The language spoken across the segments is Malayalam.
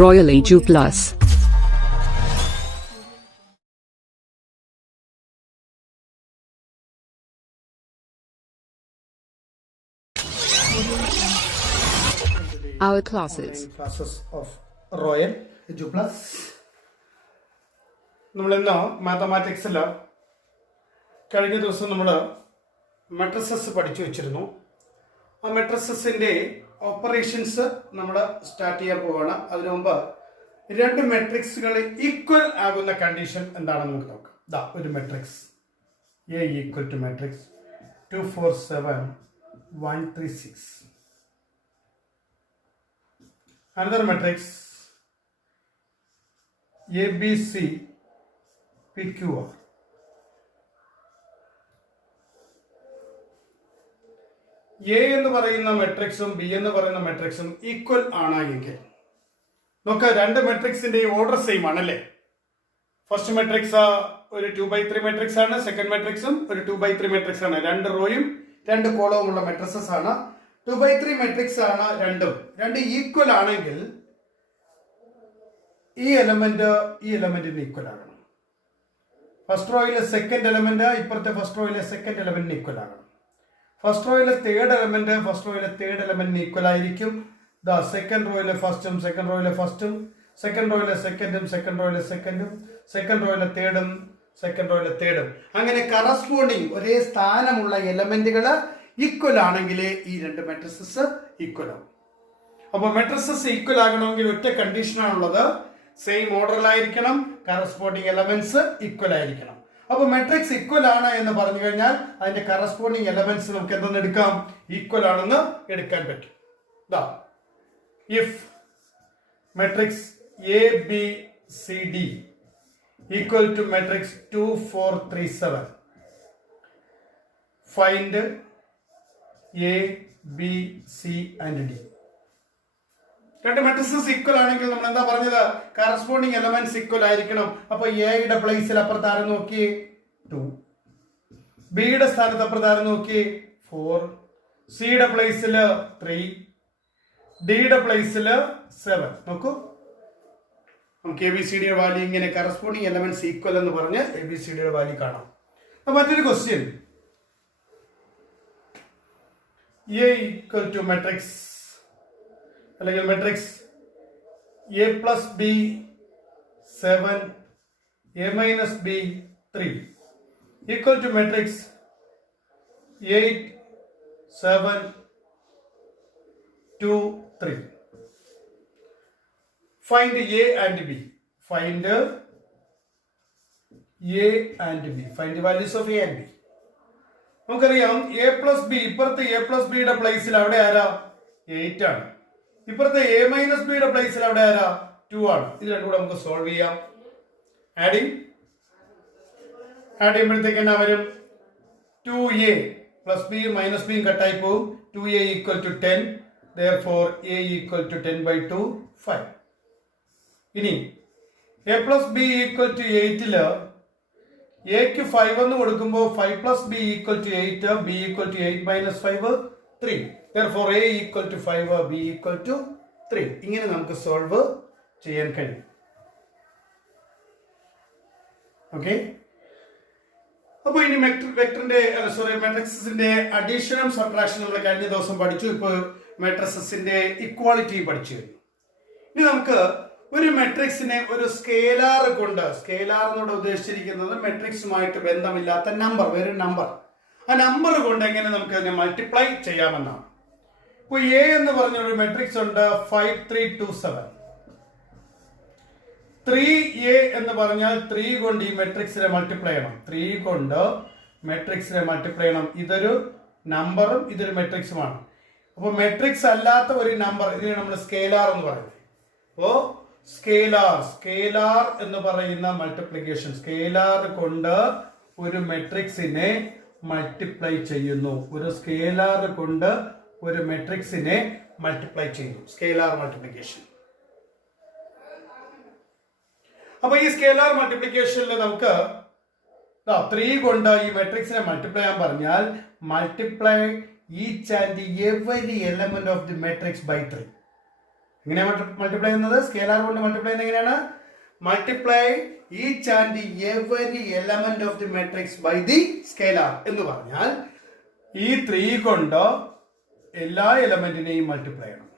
Royal Edu Plus. Our classes of Royal Edu Plus. നമ്മളിന്ന് മാത്തമാറ്റിക്സിൽ കഴിഞ്ഞ ദിവസം നമ്മൾ മെട്രിസസ് പഠിച്ചു വെച്ചിരുന്നു. ആ മെട്രിസസിൻ്റെ ഓപ്പറേഷൻസ് നമ്മൾ സ്റ്റാർട്ട് ചെയ്യാൻ പോവുകയാണ്. അതിനു മുമ്പ് രണ്ട് മെട്രിക്സുകൾ ഈക്വൽ ആകുന്ന കണ്ടീഷൻ എന്താണെന്ന് നമുക്ക് നോക്കാം. ദാ ഒരു matrix A equal to matrix 2 4 7 1 3 6. Another matrix ABC PQR. A എന്ന് പറയുന്ന മെട്രിക്സും ബി എന്ന് പറയുന്ന മെട്രിക്സും ഈക്വൽ ആണെങ്കിൽ നമുക്ക് രണ്ട് മെട്രിക്സിന്റെ ഓർഡർ സെയിം ആണല്ലേ. ഫസ്റ്റ് മെട്രിക്സ് ഒരു 2/3 മെട്രിക്സ് ആണ്. സെക്കൻഡ് മെട്രിക്സും ഒരു 2/3 മെട്രിക്സ് ആണ്. രണ്ട് റോയും രണ്ട് കോളവും ഉള്ള മെട്രിക്സസ് ആണ്. 2/3 മെട്രിക്സ് ആണ് രണ്ട് ഈക്വൽ ആണെങ്കിൽ ഈ എലമെന്റിന് ഈക്വൽ ആകണം. ഫസ്റ്റ് റോയിലെ സെക്കൻഡ് എലമെന്റ് ഇപ്പുറത്തെ ഫസ്റ്റ് റോയിലെ സെക്കൻഡ് എലമെന്റിന് ഈക്വൽ ആകണം. ഫസ്റ്റ് റോയിലെ തേർഡ് എലമെന്റ് ഫസ്റ്റ് റോയിലെ തേർഡ് എലമെന്റിന് ഈക്വൽ ആയിരിക്കും. സെക്കൻഡ് റോയിലെ ഫസ്റ്റും സെക്കൻഡ് റോയിലെ ഫസ്റ്റും, സെക്കൻഡ് റോയിലെ സെക്കൻഡും സെക്കൻഡ് റോയിലെ സെക്കൻഡും, സെക്കൻഡ് റോയിലെ തേർഡും സെക്കൻഡ് റോയിലെ തേർഡും, അങ്ങനെ കറസ്പോണ്ടിങ് ഒരേ സ്ഥാനമുള്ള എലമെന്റുകൾ ഈക്വൽ ആണെങ്കിൽ ഈ രണ്ട് മെട്രിസസ് ഈക്വൽ ആകും. അപ്പോൾ മെട്രിസസ് ഈക്വൽ ആകണമെങ്കിൽ ഒറ്റ കണ്ടീഷനാണുള്ളത്, സെയിം ഓർഡറിലായിരിക്കണം, കറസ്പോണ്ടിങ് എലമെന്റ്സ് ഈക്വൽ ആയിരിക്കണം. അപ്പൊ മെട്രിക്സ് ഈക്വൽ ആണ് എന്ന് പറഞ്ഞു കഴിഞ്ഞാൽ അതിന്റെ കറസ്പോണ്ടിങ് എലമെന്റ്സ് നമുക്ക് എന്തെന്ന് എടുക്കാം, ഈക്വൽ ആണെന്ന് എടുക്കാൻ പറ്റും. If matrix A B C D equal to matrix 2 4 3 7, find A B C and D. രണ്ട് മെട്രിക്സസ് ഈക്വൽ ആണെങ്കിൽ നമ്മൾ എന്താ പറഞ്ഞത്, കറസ്പോണ്ടിങ് എലമെന്റ്സ് ഈക്വൽ ആയിരിക്കണം. അപ്പൊ എയുടെ പ്ലേസിൽ അപ്പുറത്താരം നോക്കിയേ 2, ബിയുടെ സ്ഥാനത്ത് അപ്പുറത്താരം നോക്കിയേ 4, സിയുടെ പ്ലേസിൽ 3, ഡിയുടെ പ്ലേസിൽ 7. നോക്കൂ, നമുക്ക് എ ബി സി ഡിയുടെ വാല്യൂ ഇങ്ങനെ കറസ്പോണ്ടിങ് എലമെന്റ്സ് ഈക്വൽ എന്ന് പറഞ്ഞ് എ ബി സി ഡിയുടെ വാല്യൂ കാണാം. മറ്റൊരു question, A equal to matrix അല്ലെങ്കിൽ matrix A plus B 7 A minus B 3 equal to matrix 8 7 2 3. Find A and B. Find A and B. Find values of A and B. നമുക്കറിയാം എ പ്ലസ് ബി, ഇപ്പുറത്തെ എ പ്ലസ് ബിയുടെ പ്ലേസിൽ അവിടെ ആരാ 8 ആണ്. ഇപ്പുറത്തെ എ മൈനസ് ബിയുടെ പ്ലേസിൽ അവിടെ ആരാ 2 ആണ്. ഇത് രണ്ടും കൂടെ നമുക്ക് സോൾവ് ചെയ്യാം. ആഡ് ചെയ്യുമ്പോഴത്തേക്ക് എന്നാ വരും, 2a പ്ലസ് ബി മൈനസ് ബിയും കട്ടായി പോകും. 2a equal to 10, therefore a equal to 10/2 5. ഇനി A plus B equal to 8 എക്ക് 5 എന്ന് കൊടുക്കുമ്പോൾ 5 plus B equal to 8, B equal to 8 minus 5 3, therefore a equal to 5, b equal to 3. ഇങ്ങനെ നമുക്ക് സോൾവ് ചെയ്യാൻ കഴിയും. ഓക്കെ, അപ്പോൾ ഇനി മെട്രിക്സിന്റെ അഡീഷനും സബ്ട്രാക്ഷനും നമ്മൾ കഴിഞ്ഞ ദിവസം പഠിച്ചു. ഇപ്പോൾ മെട്രിക്സിന്റെ ഇക്വാളിറ്റി പഠിച്ചു കഴിഞ്ഞു. ഇനി നമുക്ക് ഒരു മെട്രിക്സിനെ ഒരു സ്കേലാർ കൊണ്ട്, സ്കേലാർ എന്നോട് ഉദ്ദേശിച്ചിരിക്കുന്നത് മെട്രിക്സുമായിട്ട് ബന്ധമില്ലാത്ത നമ്പർ, വേറെ നമ്പർ, ആ നമ്പർ കൊണ്ട് എങ്ങനെ നമുക്ക് അതിനെ മൾട്ടിപ്ലൈ ചെയ്യാമെന്നാണ്. ഇപ്പോൾ എ എന്ന് പറഞ്ഞ ഒരു മെട്രിക്സ് ഉണ്ട് 5 3 2 7. 3a എന്ന് പറഞ്ഞാൽ 3 കൊണ്ട് ഈ മെട്രിക്സിനെ മൾട്ടിപ്ലൈ ചെയ്യണം. 3 കൊണ്ട് മെട്രിക്സിനെ മൾട്ടിപ്ലൈ ചെയ്യണം. ഇതൊരു നമ്പറും ഇതൊരു മെട്രിക്സുമാണ്. അപ്പോൾ മെട്രിക്സ് അല്ലാത്ത ഒരു നമ്പർ, ഇതിനെ നമ്മൾ സ്കേലാർ എന്ന് പറയുന്നത്. അപ്പോ സ്കേലാർ എന്ന് പറയുന്ന മൾട്ടിപ്ലിക്കേഷൻ, സ്കേലാർ കൊണ്ട് ഒരു മെട്രിക്സിനെ മൾട്ടിപ്ലൈ ചെയ്യുന്നു. ഒരു സ്കേലാർ കൊണ്ട് ഒരു മെട്രിക്സിനെ മൾട്ടിപ്ലൈ ചെയ്യുന്നു, സ്കേലാർ മൾട്ടിപ്ലിക്കേഷൻ. അപ്പൊ ഈ സ്കേലാർ മൾട്ടിപ്ലിക്കേഷനിൽ നമുക്ക് 3 കൊണ്ട് ഈ മെട്രിക്സിനെ മൾട്ടിപ്ലൈ ചെയ്യാൻ പറഞ്ഞാൽ multiply each and every element of the matrix by 3. എങ്ങനെയാണ് മൾട്ടിപ്ലൈ ചെയ്യുന്നത്? സ്കെയിലാർ കൊണ്ട് മൾട്ടിപ്ലൈ ചെയ്യുന്നത് എങ്ങനെയാണ്? Multiply each and every element of the matrix by the scalar എന്ന് പറഞ്ഞാൽ ഈ 3 കൊണ്ട് എല്ലാ എലമെന്റിനെയും മൾട്ടിപ്ലൈ ചെയ്യണം.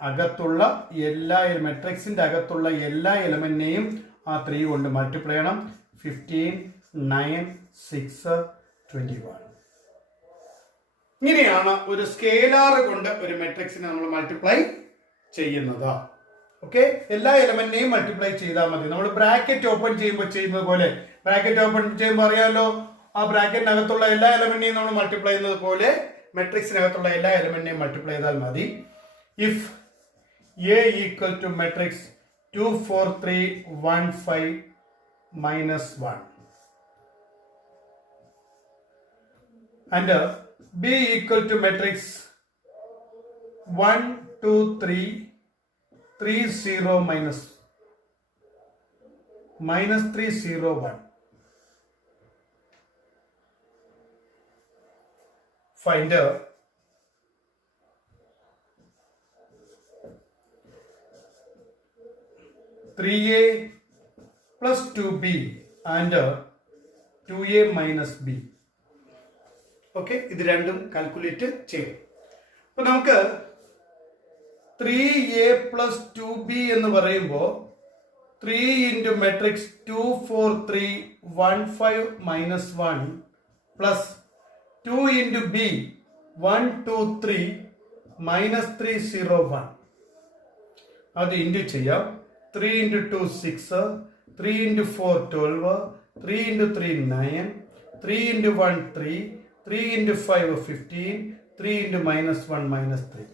അകത്തുള്ള എല്ലാ മാട്രിക്സിന്റെ അകത്തുള്ള എല്ലാ എലമെന്റിനെയും ആ 3 കൊണ്ട് മൾട്ടിപ്ലൈ ചെയ്യണം. 15, 9, 6, 21. ഇങ്ങനെയാണ് ഒരു സ്കെയിലാർ കൊണ്ട് ഒരു മെട്രിക്സിനെ നമ്മൾ മൾട്ടിപ്ലൈ ചെയ്യുന്നത്. ഓക്കെ, എല്ലാ എലമെന്റിനെയും മൾട്ടിപ്ലൈ ചെയ്താൽ മതി. നമ്മൾ ബ്രാക്കറ്റ് ഓപ്പൺ ചെയ്യുമ്പോൾ ചെയ്യുന്നത് പോലെ, ബ്രാക്കറ്റ് ഓപ്പൺ ചെയ്യുമ്പോൾ അറിയാമല്ലോ, ആ ബ്രാക്കറ്റിനകത്തുള്ള എല്ലാ എലമെന്റിനെയും നമ്മൾ മൾട്ടിപ്ലൈ ചെയ്യുന്നത് പോലെ മെട്രിക്സിനകത്തുള്ള എല്ലാ എലമെന്റിനെയും മൾട്ടിപ്ലൈ ചെയ്താൽ മതി. If A equal to matrix 2, 4, 3, 1, 5, -1 and B equal to matrix 1, 2, 3, 3, 0, -3, 0, 1. Find 3a plus 2b and 2a minus b. Okay, ഇത് രണ്ടും കാൽക്കുലേറ്റ് ചെയ്യും. അപ്പൊ നമുക്ക് 3a plus 2b എന്ന് പറയുമ്പോൾ 3 into matrix 2, 4, 3, 1, 5, -1 plus 2 into b 1, 2, 3, -3, 0, 1. അത് ഇൻറ്റു ചെയ്യാം. 3 into 2 6, 3 into 4 12, 3 into 3 9, 3 into 1 3, 3 into 5 15, 3 into -1 -3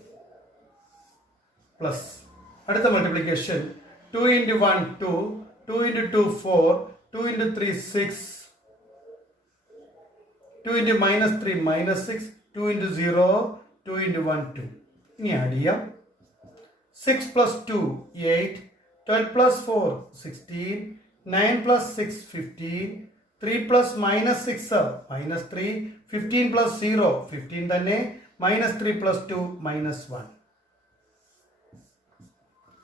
plus അടുത്ത multiplication 2 into 1 2, 2 into 2 4, 2 into 3 6, 2 into -3 -6, 2 into 0, 2 into 1 2. ഇനി ആഡ് ചെയ്യാം. 6 plus 2 8, 12 plus 4 16, 9 plus 6 15, 3 plus -6 -3, 15 plus 0 15 തന്നെ, -3 plus 2 -1.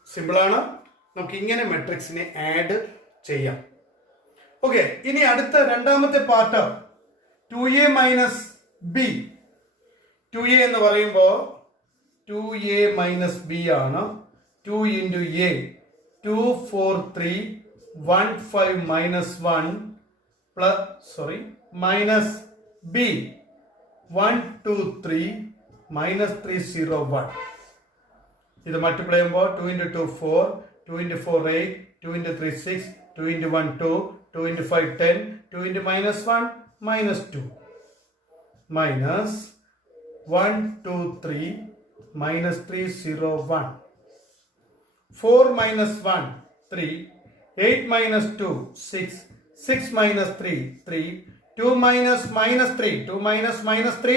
സിമ്പിൾ ആണ്. നമുക്ക് ഇങ്ങനെ മെട്രിക്സിനെ ആഡ് ചെയ്യാം. ഓക്കെ, ഇനി അടുത്ത രണ്ടാമത്തെ part 2a minus b. 2a എന്ന് പറയുമ്പോൾ 2a minus b ആണ്. 2 into a 2, 4, 3, 1, 5 -1 plus minus b 1, 2, 3, -3, 0, 1. ഇത് മൾട്ടിപ്ലൈ ചെയ്യുമ്പോൾ 2 into 2 4, 2 into 4 8, 2 into 3 6, 2 into 1 2, 2 into 5 10, 2 into -1 -2 minus 1, 2, 3, -3, 0, 1. 4 minus 1 3, 8 minus 2 6, 6 minus 3 3, 2 minus -3, 2 minus -3,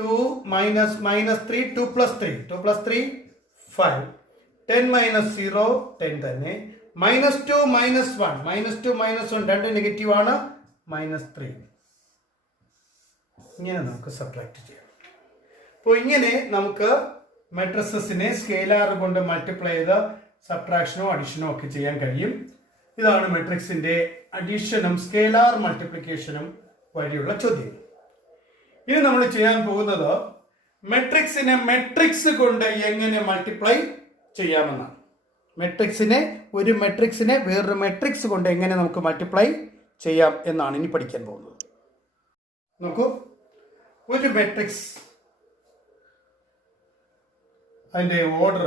2 minus -3, 2 plus 3, 2 plus 3 5, 10 minus 0 10 തന്നെ, -2 -1, -2 -1 രണ്ട് നെഗറ്റീവ് ആണ്, -3. ഇങ്ങനെ നമുക്ക് സബ്ട്രാക്ട് ചെയ്യാം. അപ്പോൾ ഇങ്ങനെ നമുക്ക് മെട്രിസസിനെ സ്കെയിലാർ കൊണ്ട് മൾട്ടിപ്ലൈ ചെയ്ത് സബ്ട്രാക്ഷനോ അഡീഷനോ ഒക്കെ ചെയ്യാൻ കഴിയും. ഇതാണ് മെട്രിക്സിന്റെ അഡീഷനും സ്കെയിലാർ മൾട്ടിപ്ലിക്കേഷനും വഴിയുള്ള ചോദ്യം. ഇനി നമ്മൾ ചെയ്യാൻ പോകുന്നത് മെട്രിക്സിനെ മെട്രിക്സ് കൊണ്ട് എങ്ങനെ മൾട്ടിപ്ലൈ ചെയ്യാമെന്നാണ്. ഒരു മെട്രിക്സിനെ വേറൊരു മെട്രിക്സ് കൊണ്ട് എങ്ങനെ നമുക്ക് മൾട്ടിപ്ലൈ ചെയ്യാം എന്നാണ് ഇനി പഠിക്കാൻ പോകുന്നത്. നോക്കൂ, ഒരു മെട്രിക്സ് അതിൻ്റെ ഓർഡർ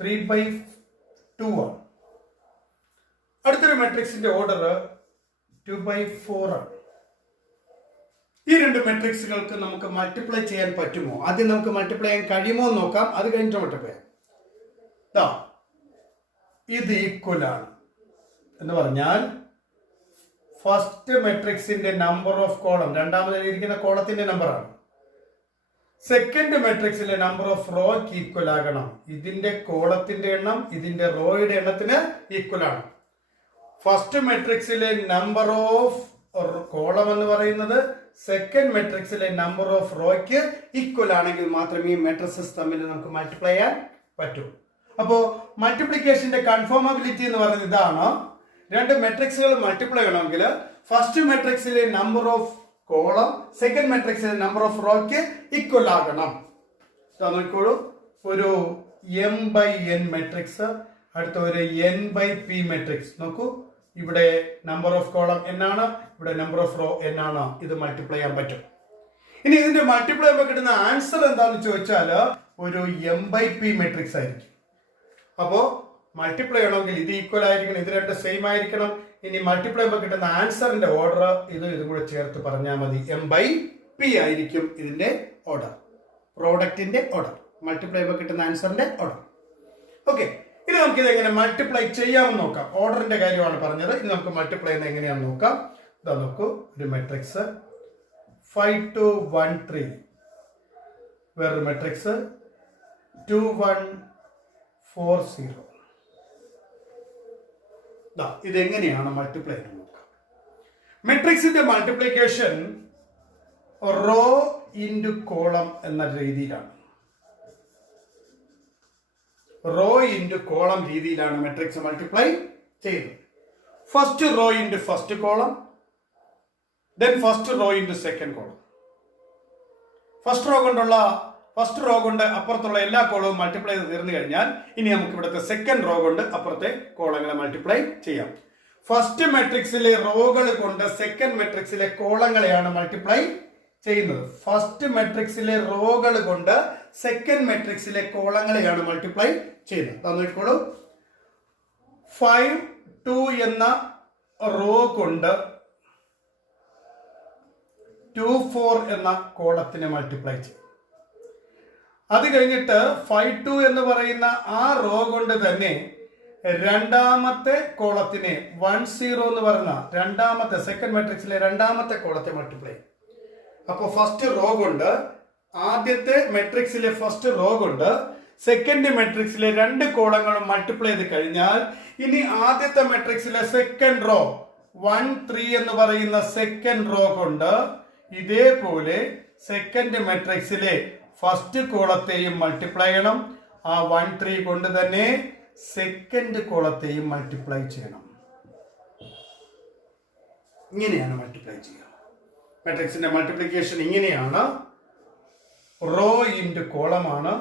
3/2 ആണ്. അടുത്തൊരു മെട്രിക്സിന്റെ ഓർഡർ 2/4 ആണ്. ഈ രണ്ട് മെട്രിക്സുകൾക്ക് നമുക്ക് മൾട്ടിപ്ലൈ ചെയ്യാൻ പറ്റുമോ? ആദ്യം നമുക്ക് മൾട്ടിപ്ലൈ ചെയ്യാൻ കഴിയുമോ എന്ന് നോക്കാം, അത് കഴിഞ്ഞിട്ട് മൾട്ടിപ്ലൈ ചെയ്യാം. ഇത് ഈക്വൽ ആണ് എന്ന് പറഞ്ഞാൽ ഫസ്റ്റ് മെട്രിക്സിന്റെ നമ്പർ ഓഫ് കോളം, രണ്ടാമത് എഴുതിയിരിക്കുന്ന കോളത്തിന്റെ നമ്പറാണ്. സെക്കൻഡ് മെട്രിക്സിലെ നമ്പർ ഓഫ് റോയ്ക്ക് ഈക്വൽ ആകണം. ഇതിന്റെ കോളത്തിന്റെ എണ്ണം ഇതിന്റെ റോയുടെ എണ്ണത്തിന് ഈക്വൽ ആണ്. ഫസ്റ്റ് മെട്രിക്സിലെ നമ്പർ ഓഫ് കോളം എന്ന് പറയുന്നത് സെക്കൻഡ് മെട്രിക്സിലെ നമ്പർ ഓഫ് റോയ്ക്ക് ഈക്വൽ ആണെങ്കിൽ മാത്രമേ ഈ മെട്രിക്സസ് തമ്മിൽ നമുക്ക് മൾട്ടിപ്ലൈ ചെയ്യാൻ പറ്റൂ. അപ്പോൾ മൾട്ടിപ്ലിക്കേഷന്റെ കൺഫോമബിലിറ്റി എന്ന് പറയുന്നത് ഇതാണ്. രണ്ട് മെട്രിക്സുകൾ മൾട്ടിപ്ലൈ ചെയ്യണമെങ്കിൽ ഫസ്റ്റ് മെട്രിക്സിലെ നമ്പർ ഓഫ് കോളം സെക്കൻഡ് മെട്രിക്സിലെ നമ്പർ ഓഫ് റോയ്ക്ക് ഈക്വൽ ആകണം. നോക്കിക്കോളൂ, ഒരു m by n മെട്രിക്സ്, അടുത്ത ഒരു n by p മെട്രിക്സ്. നോക്കൂ, ഇവിടെ നമ്പർ ഓഫ് കോളം n ആണ്, ഇവിടെ നമ്പർ ഓഫ് റോ n ആണ്. ഇത് മൾട്ടിപ്ലൈ ചെയ്യാൻ പറ്റും. ഇനി ഇതിന്റെ മൾട്ടിപ്ലൈ ചെയ്യുമ്പോൾ കിട്ടുന്ന ആൻസർ എന്താണെന്ന് ചോദിച്ചാൽ ഒരു m by p മെട്രിക്സ് ആയിരിക്കും. അപ്പോ മൾട്ടിപ്ലൈ ചെയ്യണമെങ്കിൽ ഇത് ഈക്വൽ ആയിരിക്കണം, ഇത് രണ്ട് സെയിം ആയിരിക്കണം. ഇനി മൾട്ടിപ്ലൈ ചെയ്യുമ്പോൾ കിട്ടുന്ന ആൻസറിന്റെ ഓർഡർ ഇതും കൂടെ ചേർത്ത് പറഞ്ഞാൽ മതി. m by p ആയിരിക്കും ഇതിന്റെ ഓർഡർ, പ്രോഡക്റ്റിന്റെ ഓർഡർ, മൾട്ടിപ്ലൈ ചെയ്യുമ്പോൾ കിട്ടുന്ന ആൻസറിന്റെ ഓർഡർ. ഓക്കെ, ഇനി നമുക്ക് ഇത് എങ്ങനെ മൾട്ടിപ്ലൈ ചെയ്യാമെന്ന് നോക്കാം. ഓർഡറിന്റെ കാര്യമാണ് പറഞ്ഞത്. ഇനി നമുക്ക് മൾട്ടിപ്ലൈ ചെയ്യുന്നത് എങ്ങനെയാണെന്ന് നോക്കാം. ഇതാ നോക്കൂ, ഒരു മെട്രിക്സ് 5 2 1 3, വേറൊരു മെട്രിക്സ് 2 1 4 0. ഇതെങ്ങനെയാണ് മൾട്ടിപ്ലൈ ചെയ്യുന്നത് നോക്കാം. മെട്രിക്സിന്റെ മൾട്ടിപ്ലിക്കേഷൻ റോ ഇൻറ്റു കോളം എന്ന രീതിയിലാണ്. റോ ഇൻറ്റു കോളം രീതിയിലാണ് മെട്രിക്സ് മൾട്ടിപ്ലൈ ചെയ്യുന്നത്. First rho into first column, then first rho into second column. First row കൊണ്ട് അപ്പുറത്തുള്ള എല്ലാ കോളവും മൾട്ടിപ്ലൈ ചെയ്ത് തീർന്നു കഴിഞ്ഞാൽ ഇനി നമുക്ക് ഇവിടുത്തെ സെക്കൻഡ് റോ കൊണ്ട് അപ്പുറത്തെ കോളങ്ങളെ മൾട്ടിപ്ലൈ ചെയ്യാം. ഫസ്റ്റ് മെട്രിക്സിലെ റോകൾ കൊണ്ട് സെക്കൻഡ് മെട്രിക്സിലെ കോളങ്ങളെയാണ് മൾട്ടിപ്ലൈ ചെയ്യുന്നത്. ഫസ്റ്റ് മെട്രിക്സിലെ റോകൾ കൊണ്ട് സെക്കൻഡ് മെട്രിക്സിലെ കോളങ്ങളെയാണ് മൾട്ടിപ്ലൈ ചെയ്യുന്നത്. നോക്കിക്കോളൂ, 5 2 എന്ന റോ കൊണ്ട് 2 4 എന്ന കോളത്തിനെ മൾട്ടിപ്ലൈ ചെയ്യും. അത് കഴിഞ്ഞിട്ട് 5 2 എന്ന് പറയുന്ന ആ റോ കൊണ്ട് തന്നെ രണ്ടാമത്തെ കോളത്തിനെ 1 0 എന്ന് പറയുന്ന രണ്ടാമത്തെ സെക്കൻഡ് മെട്രിക്സിലെ രണ്ടാമത്തെ കോളത്തെ മൾട്ടിപ്ലൈ. അപ്പോൾ ഫസ്റ്റ് റോ കൊണ്ട് ആദ്യത്തെ മെട്രിക്സിലെ ഫസ്റ്റ് റോ കൊണ്ട് സെക്കൻഡ് മെട്രിക്സിലെ രണ്ട് കോളങ്ങളും മൾട്ടിപ്ലൈ ചെയ്ത് കഴിഞ്ഞാൽ ഇനി ആദ്യത്തെ മെട്രിക്സിലെ സെക്കൻഡ് റോ 1 3 എന്ന് പറയുന്ന സെക്കൻഡ് റോ കൊണ്ട് ഇതേപോലെ സെക്കൻഡ് മെട്രിക്സിലെ ഫസ്റ്റ് കോളത്തെയും മൾട്ടിപ്ലൈ ചെയ്യണം. ആ 1 3 കൊണ്ട് തന്നെ സെക്കൻഡ് കോളത്തെയും മൾട്ടിപ്ലൈ ചെയ്യണം. ഇങ്ങനെയാണ് മൾട്ടിപ്ലൈ ചെയ്യുക. മാട്രിക്സിന്റെ മൾട്ടിപ്ലിക്കേഷൻ ഇങ്ങനെയാണ്. റോ ഇൻറ്റു കോളമാണ്.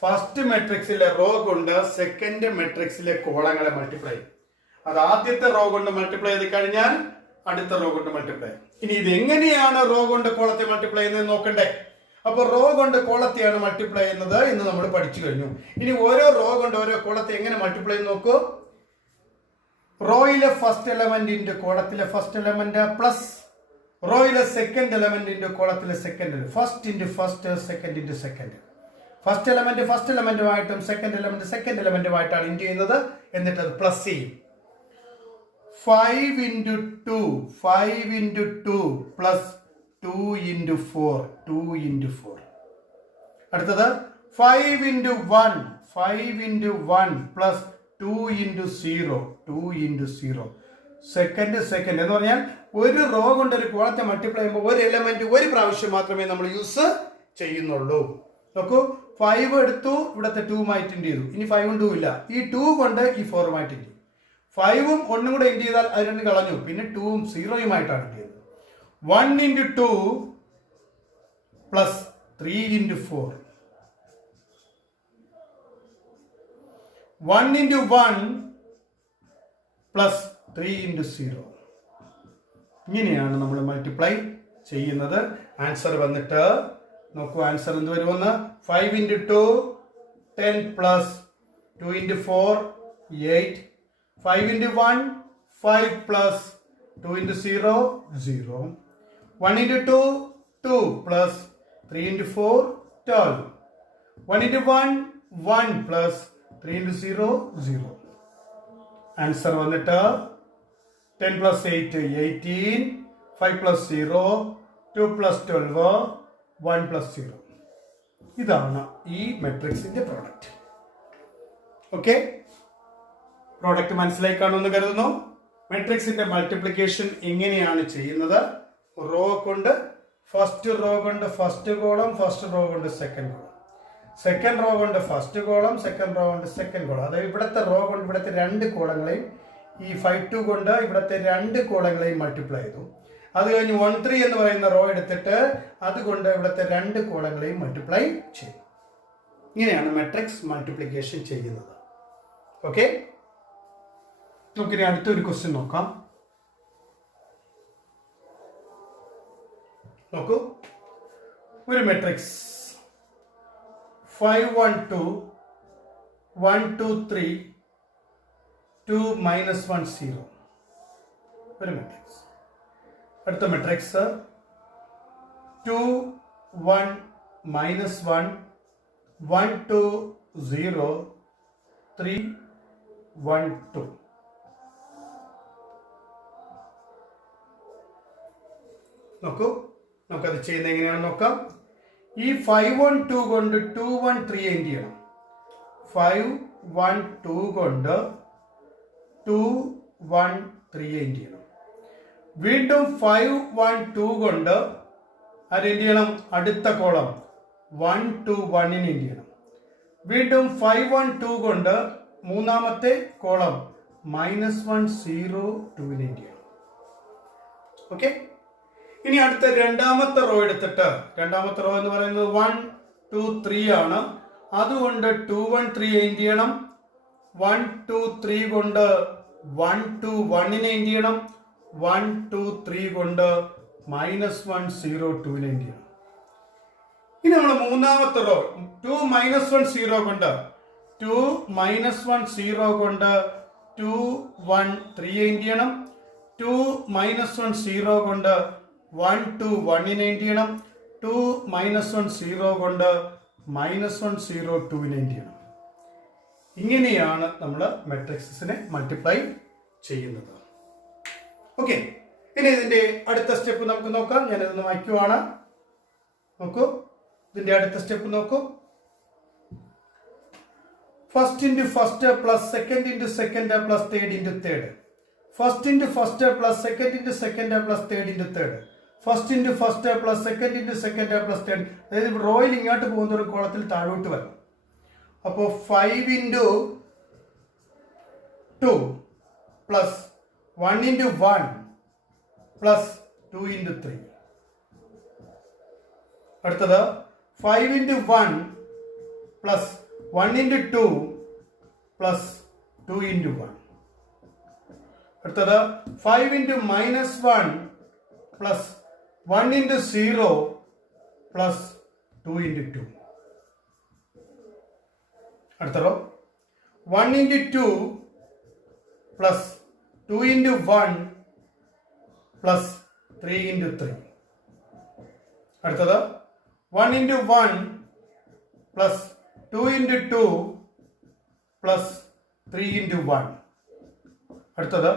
ഫസ്റ്റ് മെട്രിക്സിലെ റോ കൊണ്ട് സെക്കൻഡ് മെട്രിക്സിലെ കോളങ്ങളെ മൾട്ടിപ്ലൈ. അത് ആദ്യത്തെ റോ കൊണ്ട് മൾട്ടിപ്ലൈ ചെയ്ത് കഴിഞ്ഞാൽ അടുത്ത റോ കൊണ്ട് മൾട്ടിപ്ലൈ. ഇനി ഇത് എങ്ങനെയാണ് റോ കൊണ്ട് കോളത്തെ മൾട്ടിപ്ലൈ ചെയ്യുന്നത് നോക്കണ്ടേ. അപ്പൊ റോ കൊണ്ട് കോളത്തെയാണ് മൾട്ടിപ്ലൈ ചെയ്യുന്നത് എന്ന് നമ്മൾ പഠിച്ചു കഴിഞ്ഞു. ഇനി ഓരോ റോ കൊണ്ട് ഓരോ കോളത്തെ എങ്ങനെ മൾട്ടിപ്ലൈ ചെയ്യുന്ന നോക്കൂ. റോയിലെ ഫസ്റ്റ് എലമെന്റ് ഇൻറ്റു കോളത്തിലെ ഫസ്റ്റ് എലമെന്റ് പ്ലസ് റോയിലെ സെക്കൻഡ് എലമെന്റ് ഇൻറ്റു കോളത്തിലെ second, first into first, second into second. First എലമെന്റുമായിട്ടും സെക്കൻഡ് എലമെന്റുമായിട്ടാണ് ഇൻറ്റു ചെയ്യുന്നത്. എന്നിട്ട് അത് പ്ലസ് ചെയ്യും. 5 ഇൻറ്റു 2 പ്ലസ് 2 ഇൻറ്റു 4. അടുത്തത് 5 ഇൻറ്റു 1 പ്ലസ് 2 ഇൻറ്റു 0. സെക്കൻഡ് എന്ന് പറഞ്ഞാൽ ഒരു റോ കൊണ്ട് ഒരു കോളത്തെ മൾട്ടിപ്ലൈ ചെയ്യുമ്പോൾ ഒരു എലമെന്റ് ഒരു പ്രാവശ്യം മാത്രമേ നമ്മൾ യൂസ് ചെയ്യുന്നുള്ളൂ. നോക്കൂ, 5 എടുത്തു, ഇവിടുത്തെ 2 മായിട്ട് ഇൻറ്റു ചെയ്തു. ഇനി 5 2 ഇല്ല, ഈ 2 കൊണ്ട് ഈ 4 മായിട്ട് ഇൻറ്റു. 5ഉം 1ഉം കൂടെ ഇൻറ്റു ചെയ്താൽ അത് രണ്ട് കളഞ്ഞു. പിന്നെ 2ഉം 0യുമായിട്ടാണ് ഇൻറ്റു ചെയ്തത്. 1 into 2 plus 3 into 4. 1 into 1 plus 3 into 0. ഇങ്ങനെയാണ് നമ്മൾ മൾട്ടിപ്ലൈ ചെയ്യുന്നത്. ആൻസർ വന്നിട്ട് നോക്കൂ, ആൻസർ എന്ത് വരുമെന്ന്. 5 into 2 10 plus 2 into 4 8. 5 into 1 5 plus 2 into 0 0. 1 into 2 2 plus 3 into 4 12. 1 into 1 1 plus 3 into 0 0. Answer വന്നിട്ട് 10 പ്ലസ് 8 18. 5 plus 0 2 plus 12 1 plus 0. ഇതാണ് ഈ മെട്രിക്സിന്റെ പ്രോഡക്റ്റ്. ഓക്കെ, പ്രോഡക്റ്റ് മനസ്സിലായി കാണുമെന്ന് കരുതുന്നു. മെട്രിക്സിന്റെ മൾട്ടിപ്ലിക്കേഷൻ എങ്ങനെയാണ് ചെയ്യുന്നത്. റോ കൊണ്ട് ഫസ്റ്റ് റോ കൊണ്ട് ഫസ്റ്റ് കോളം, ഫസ്റ്റ് റോ കൊണ്ട് സെക്കൻഡ് കോളം, സെക്കൻഡ് റോ കൊണ്ട് ഫസ്റ്റ് കോളം, സെക്കൻഡ് റോ കൊണ്ട് സെക്കൻഡ് കോളം. അതായത് ഇവിടുത്തെ റോ കൊണ്ട് ഇവിടുത്തെ രണ്ട് കോളങ്ങളെയും ഈ 5 2 കൊണ്ട് ഇവിടുത്തെ രണ്ട് കോളങ്ങളെയും മൾട്ടിപ്ലൈ ചെയ്തു. അത് കഴിഞ്ഞ് 1 3 എന്ന് പറയുന്ന റോ എടുത്തിട്ട് അതുകൊണ്ട് ഇവിടുത്തെ രണ്ട് കോളങ്ങളെയും മൾട്ടിപ്ലൈ ചെയ്തു. ഇങ്ങനെയാണ് മെട്രിക്സ് മൾട്ടിപ്ലിക്കേഷൻ ചെയ്യുന്നത്. ഓക്കെ, നമുക്കിനി അടുത്തൊരു ക്വസ്റ്റ്യൻ നോക്കാം. നോക്കൂ, ഒരു മെട്രിക്സ് 5 1 2 1 2 3 2 -1 0 ഒരു മെട്രിക്സ്. അടുത്ത മെട്രിക്സ് 2 1 -1 1 2 0 3 1 2. നോക്കൂ, നമുക്കത് ചെയ്യുന്നത് എങ്ങനെയാണെന്ന് നോക്കാം. ഈ 5 1 2 കൊണ്ട് 2 1 3 എന്ത് ചെയ്യണം? 5 1 2 കൊണ്ട് 2 1 3 എന്ത് ചെയ്യണം? വീണ്ടും 5 1 2 കൊണ്ട് അത് എന്ത് ചെയ്യണം? അടുത്ത കോളം 1 2 1 എന്ത് ചെയ്യണം? വീണ്ടും 5 1 2 കൊണ്ട് മൂന്നാമത്തെ കോളം -1 0 2 എന്ത് ചെയ്യണം? ഓക്കെ, ഇനി അടുത്ത രണ്ടാമത്തെ റോ എടുത്തിട്ട്, രണ്ടാമത്തെ റോ എന്ന് പറയുന്നത് 1 2 3 ആണ്. അതുകൊണ്ട് 2 1 3 എന്ത് ചെയ്യണം? 1 2 3 കൊണ്ട് 1 2 1 എന്ത് ചെയ്യണം? 1 2 3 കൊണ്ട് -1 0 2 എന്ത് ചെയ്യണം? ഇനി നമ്മൾ മൂന്നാമത്തെ റോ 2 -1 0 കൊണ്ട് 2 -1 0 കൊണ്ട് 2 1 3 എന്ത് ചെയ്യണം? 2 -1 0 കൊണ്ട് 1 2 1 എന്ത് ചെയ്യണം? 2 -1 0 കൊണ്ട് -1 0 2 എന്ത് ചെയ്യണം? ഇങ്ങനെയാണ് നമ്മൾ മെട്രിക്സിനെ മൾട്ടിപ്ലൈ ചെയ്യുന്നത്. ഓക്കെ, ഇനി ഇതിന്റെ അടുത്ത സ്റ്റെപ്പ് നമുക്ക് നോക്കാം. ഞാനിതൊന്ന് വായിക്കുവാണ്. നോക്കൂ, ഇതിന്റെ അടുത്ത സ്റ്റെപ്പ് നോക്കൂ. First into first plus second into second plus third into third. First into first plus second into second plus third into third. First into first plus second into second plus third. അതായത് റോയിൽ ഇങ്ങോട്ട് പോകുന്ന ഒരു കോളത്തിൽ താഴോട്ട് വരും. അപ്പോൾ 5 into 2 plus 1 into 1 plus 2 into 3. അടുത്തത് 5 into 1 plus 1 into 2 plus 2 into 1. അടുത്തത് 5 into -1 plus 1 into 0 plus 2 into 2. അടുത്ത row 1 into 2 plus 2 into 1 plus 3 into 3. അടുത്തത് 1 into 1 plus 2 into 2 plus 3 into 1. അടുത്തത്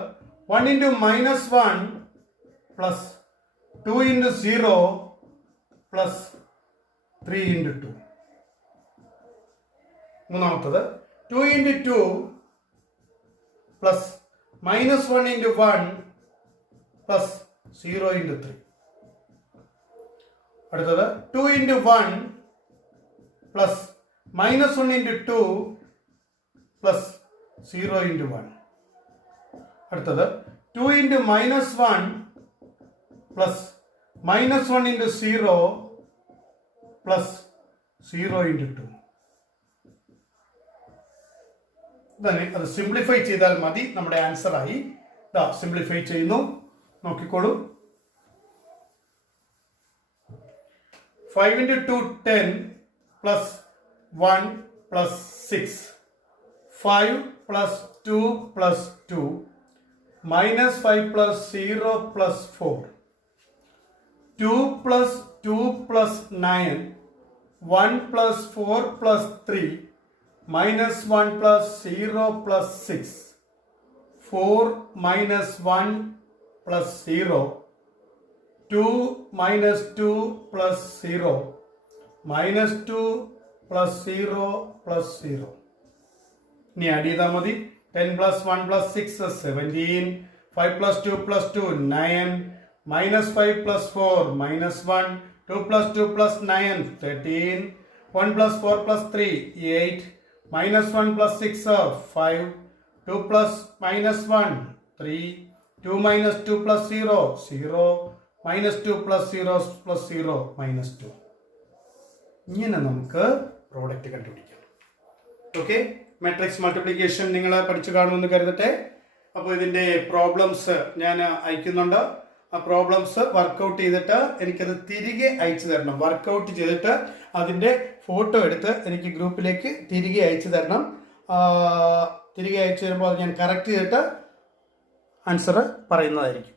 1 into -1 plus 2 into 0 plus 3 into 2. മൂന്നാമത്തത് 2 into 2 plus -1 into 1 plus 0 into 3. അടുത്തത് 2 into 1 plus -1 into 2 plus 0 into 1. അടുത്തത് 2 into -1 plus -1 into 0 plus 0 into 2. തന്നെ അത് സിംപ്ലിഫൈ ചെയ്താൽ മതി, നമ്മുടെ ആൻസർ ആയി. സിംപ്ലിഫൈ ചെയ്യുന്നു, നോക്കിക്കോളൂ. 5 into 2 10 plus 1 plus 6. 5 plus 2 plus 2 -5 plus 0 plus 4. 2 plus 2 plus 9. 1 plus 4 plus 3 -1 plus 0 plus 6. 4 -1 plus 0. 2 -2 plus 0. -2 plus 0 plus 0. ഇനി ആഡ് ചെയ്താൽ മതി. 10 plus 1 plus 6 17. 5 plus 2 plus 2 9. -5 plus 4 -1. 2 plus 2 plus 9 13. 1 plus 4 plus 3, 8. Minus 1 plus 6, 5. 2 plus minus 1, 3. 2 minus 2 plus 0, 0. Minus 2 plus 0 plus 0, minus 2. ഇങ്ങനെ നമുക്ക് പ്രോഡക്റ്റ് കണ്ടുപിടിക്കാം. ഓക്കെ, മാട്രിക്സ് മൾട്ടിപ്ലിക്കേഷൻ നിങ്ങൾ പഠിച്ചു കാണുമെന്ന് കരുതട്ടെ. അപ്പോൾ ഇതിൻ്റെ പ്രോബ്ലംസ് ഞാൻ അയക്കുന്നുണ്ട്. ആ പ്രോബ്ലംസ് വർക്കൗട്ട് ചെയ്തിട്ട് എനിക്കത് തിരികെ അയച്ചു തരണം. വർക്കൗട്ട് ചെയ്തിട്ട് അതിൻ്റെ ഫോട്ടോ എടുത്ത് എനിക്ക് ഗ്രൂപ്പിലേക്ക് തിരികെ അയച്ചു തരണം. തിരികെ അയച്ചു തരുമ്പോൾ അത് ഞാൻ കറക്റ്റ് ചെയ്തിട്ട് ആൻസർ പറയുന്നതായിരിക്കും.